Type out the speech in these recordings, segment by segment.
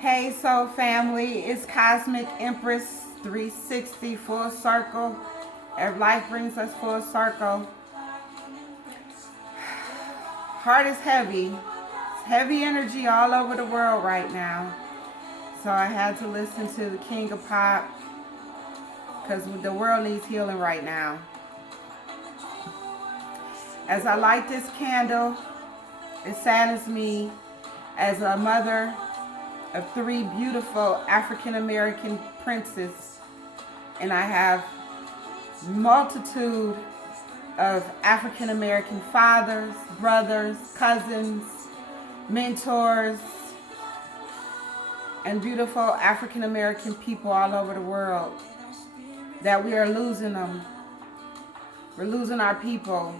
Hey, soul family, it's Cosmic Empress 360 full circle. If life brings us full circle, heart is heavy. It's heavy energy all over the world right now. So I had to listen to the King of Pop because the world needs healing right now. As I light this candle, it saddens me as a mother of three beautiful African American princes, and I have multitude of African American fathers, brothers, cousins, mentors, and beautiful African American people all over the world, that we are losing them. We're losing our people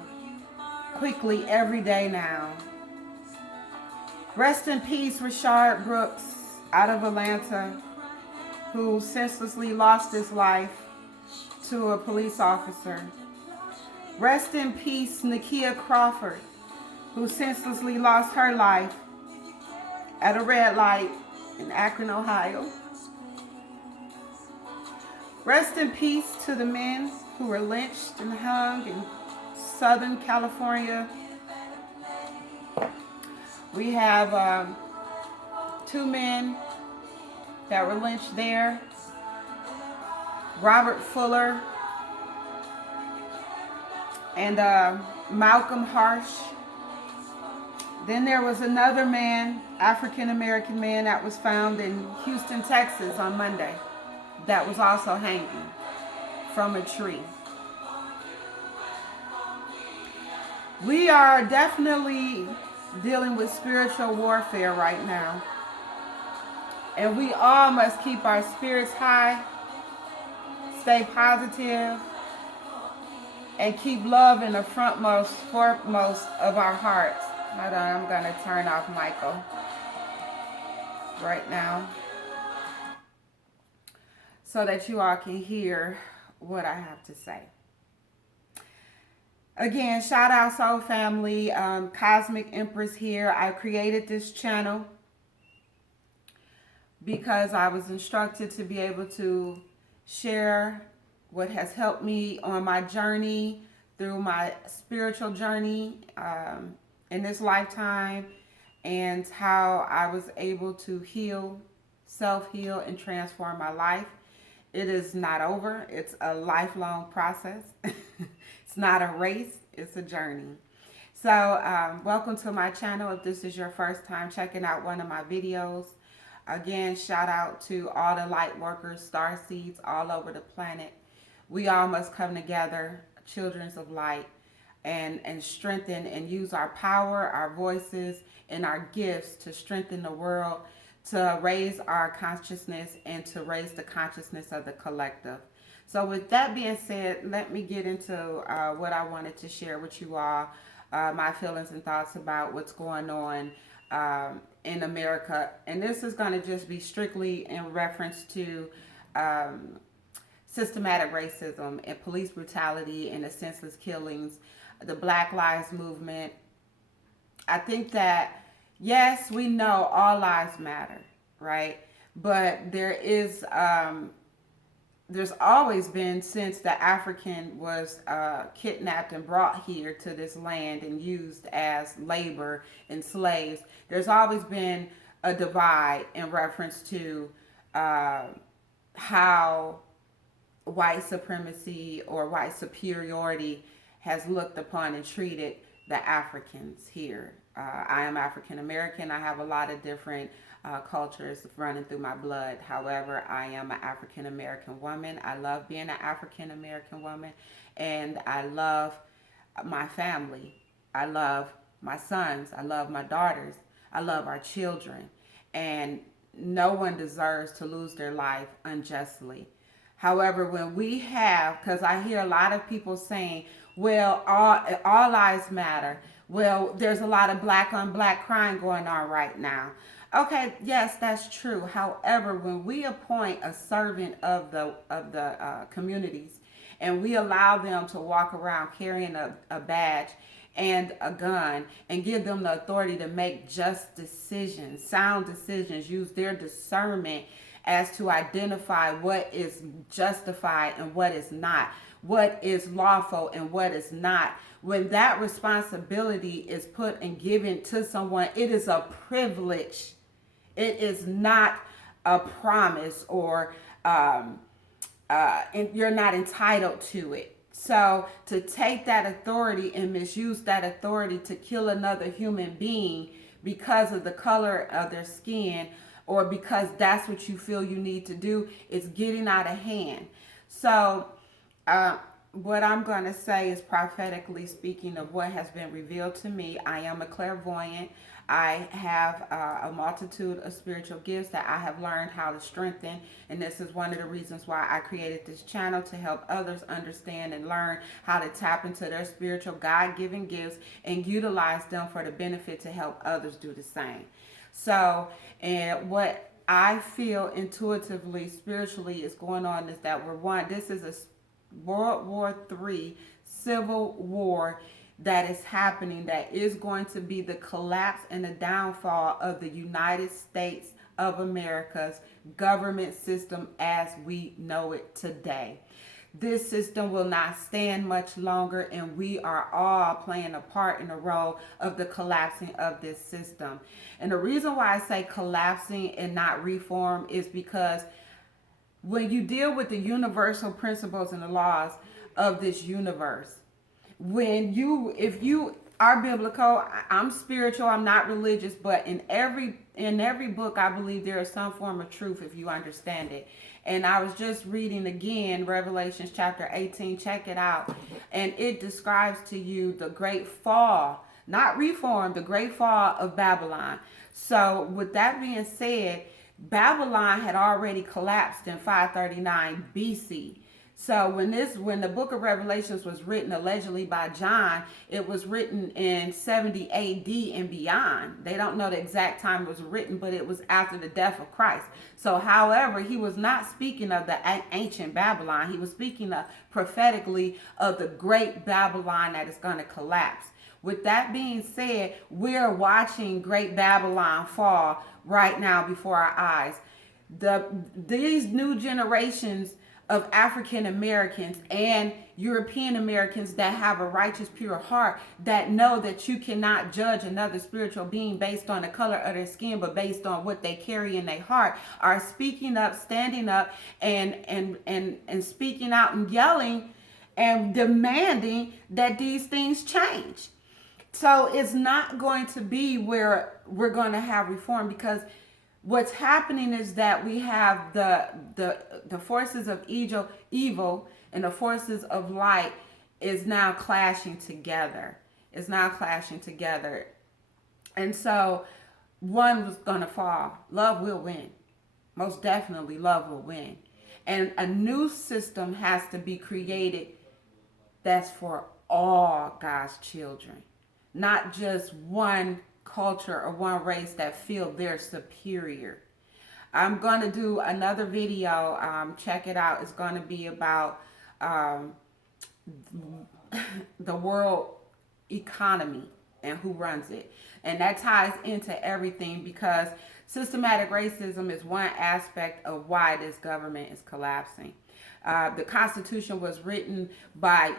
quickly every day now. Rest in peace, Rayshard Brooks out of Atlanta, who senselessly lost his life to a police officer. Rest in peace, Nakia Crawford, who senselessly lost her life at a red light in Akron, Ohio. Rest in peace to the men who were lynched and hung in Southern California. We have two men that were lynched there. Robert Fuller and Malcolm Harsch. Then there was another man, African American man, that was found in Houston, Texas on Monday, that was also hanging from a tree. We are definitely dealing with spiritual warfare right now. And we all must keep our spirits high, stay positive, and keep love in the foremost of our hearts. Hold on, I'm going to turn off Michael right now so that you all can hear what I have to say. Again, shout out Soul Family, Cosmic Empress here. I created this channel because I was instructed to be able to share what has helped me on my journey, through my spiritual journey in this lifetime, and how I was able to heal, self-heal, and transform my life. It is not over. It's a lifelong process. It's not a race. It's a journey. So welcome to my channel. If this is your first time checking out one of my videos, again, shout out to all the light workers, star seeds all over the planet. We all must come together, children of light, and strengthen and use our power, our voices, and our gifts to strengthen the world, to raise our consciousness and to raise the consciousness of the collective. So with that being said, let me get into what I wanted to share with you all, my feelings and thoughts about what's going on in America. And this is going to just be strictly in reference to systematic racism and police brutality and the senseless killings, the Black Lives Movement. I think that, yes, we know all lives matter, right? But there is, there's always been, since the African was kidnapped and brought here to this land and used as labor and slaves, there's always been a divide in reference to how white supremacy or white superiority has looked upon and treated the Africans here. I am African American. I have a lot of different cultures running through my blood. However, I am an African American woman. I love being an African American woman, and I love my family. I love my sons. I love my daughters. I love our children, and no one deserves to lose their life unjustly. However, when we have, because I hear a lot of people saying, well, all lives matter. Well, there's a lot of black on black crime going on right now. Okay, yes, that's true. However, when we appoint a servant of the communities, and we allow them to walk around carrying a badge and a gun, and give them the authority to make just decisions, sound decisions, use their discernment as to identify what is justified and what is not, what is lawful and what is not. When that responsibility is put and given to someone, it is a privilege. It is not a promise, or and you're not entitled to it. So to take that authority and misuse that authority to kill another human being because of the color of their skin, or because that's what you feel you need to do, is getting out of hand. So what I'm going to say is prophetically speaking of what has been revealed to me. I am a clairvoyant. I have a multitude of spiritual gifts that I have learned how to strengthen. And this is one of the reasons why I created this channel, to help others understand and learn how to tap into their spiritual God-given gifts and utilize them for the benefit to help others do the same. So, and what I feel intuitively, spiritually is going on is that this is a World War III civil war that is happening, that is going to be the collapse and the downfall of the United States of America's government system as we know it today. This system will not stand much longer, and we are all playing a part in the role of the collapsing of this system. And the reason why I say collapsing and not reform is because when you deal with the universal principles and the laws of this universe, if you are biblical, I'm spiritual, I'm not religious, but in every book, I believe there is some form of truth if you understand it. And I was just reading again, Revelations chapter 18, check it out. And it describes to you the great fall, not reform, the great fall of Babylon. So with that being said, Babylon had already collapsed in 539 BC. So when the book of Revelations was written allegedly by John, it was written in 70 AD and beyond. They don't know the exact time it was written, but it was after the death of Christ. So however, he was not speaking of the ancient Babylon. He was speaking prophetically of the great Babylon that is going to collapse. With that being said, we're watching great Babylon fall right now before our eyes. These new generations of African Americans and European Americans that have a righteous, pure heart, that know that you cannot judge another spiritual being based on the color of their skin, but based on what they carry in their heart, are speaking up, standing up, and speaking out and yelling and demanding that these things change. So it's not going to be where we're going to have reform, because what's happening is that we have the forces of evil and the forces of light is now clashing together. It's now clashing together. And so one was going to fall. Love will win. Most definitely love will win. And a new system has to be created that's for all God's children. Not just one culture or one race that feel they're superior. I'm going to do another video. Check it out. It's going to be about the world economy and who runs it. And that ties into everything, because systematic racism is one aspect of why this government is collapsing. The Constitution was written by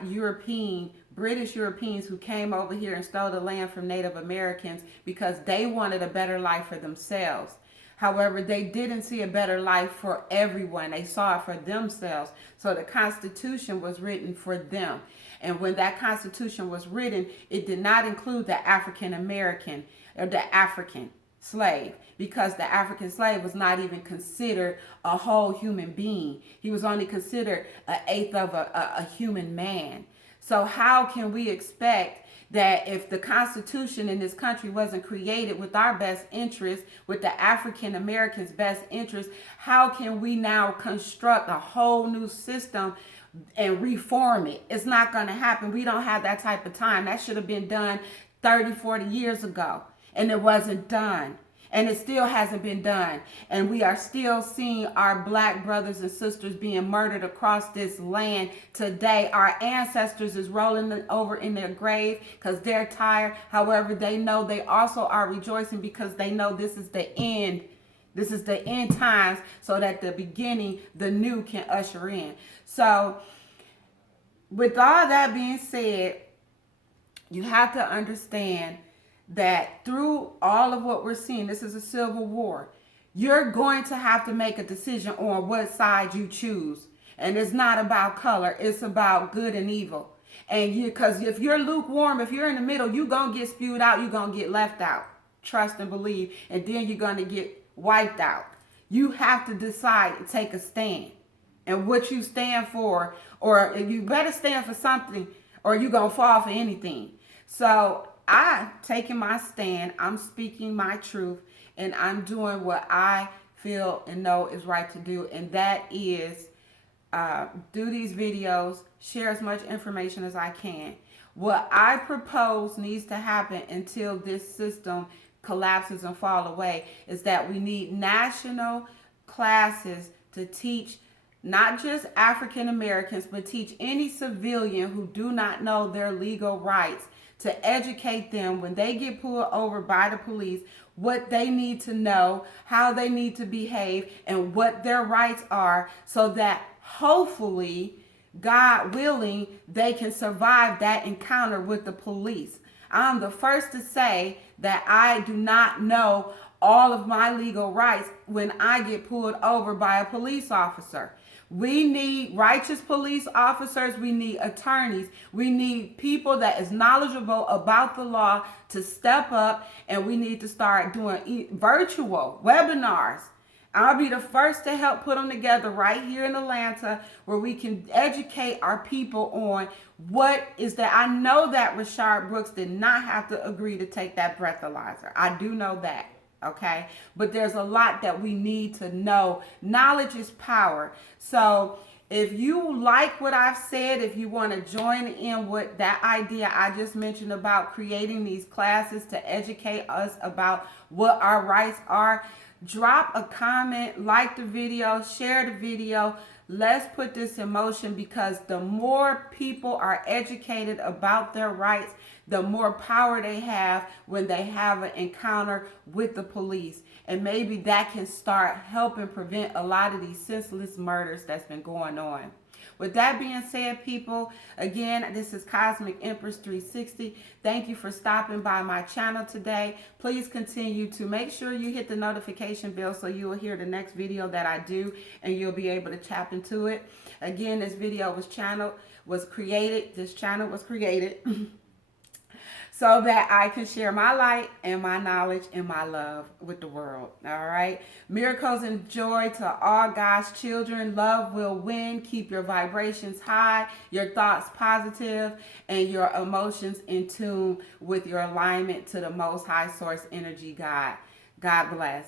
British Europeans who came over here and stole the land from Native Americans because they wanted a better life for themselves. However, they didn't see a better life for everyone. They saw it for themselves. So the Constitution was written for them. And when that Constitution was written, it did not include the African American or the African slave, because the African slave was not even considered a whole human being. He was only considered an eighth of a human man. So how can we expect that if the Constitution in this country wasn't created with our best interest, with the African Americans' best interest, how can we now construct a whole new system and reform it? It's not going to happen. We don't have that type of time. That should have been done 30, 40 years ago. And it wasn't done. And it still hasn't been done. And we are still seeing our black brothers and sisters being murdered across this land today. Our ancestors is rolling over in their grave because they're tired. However, they know they also are rejoicing because they know this is the end. This is the end times, so that the beginning, the new, can usher in. So with all that being said, you have to understand that through all of what we're seeing, this is a civil war. You're going to have to make a decision on what side you choose. And it's not about color. It's about good and evil. And because if you're lukewarm, if you're in the middle, you're going to get spewed out. You're going to get left out. Trust and believe. And then you're going to get wiped out. You have to decide to take a stand. And what you stand for, or you better stand for something, or you're going to fall for anything. So I'm taking my stand, I'm speaking my truth, and I'm doing what I feel and know is right to do. And that is do these videos, share as much information as I can. What I propose needs to happen until this system collapses and fall away is that we need national classes to teach not just African Americans, but teach any civilian who do not know their legal rights, to educate them when they get pulled over by the police, what they need to know, how they need to behave, and what their rights are, so that hopefully, God willing, they can survive that encounter with the police. I'm the first to say that I do not know all of my legal rights when I get pulled over by a police officer. We need righteous police officers. We need attorneys. We need people that is knowledgeable about the law to step up, and we need to start doing virtual webinars. I'll be the first to help put them together right here in Atlanta, where we can educate our people on what is that. I know that Rayshard Brooks did not have to agree to take that breathalyzer. I do know that. Okay, but there's a lot that we need to know. Knowledge is power. So if you like what I've said, if you want to join in with that idea I just mentioned about creating these classes to educate us about what our rights are, drop a comment, like the video, share the video. Let's put this in motion, because the more people are educated about their rights, the more power they have when they have an encounter with the police. And maybe that can start helping prevent a lot of these senseless murders that's been going on. With that being said, people, again, this is Cosmic Empress 360. Thank you for stopping by my channel today. Please continue to make sure you hit the notification bell so you will hear the next video that I do, and you'll be able to tap into it. Again, this video was created so that I can share my light and my knowledge and my love with the world. All right. Miracles and joy to all God's children. Love will win. Keep your vibrations high, your thoughts positive, and your emotions in tune with your alignment to the Most High Source Energy, God. God bless.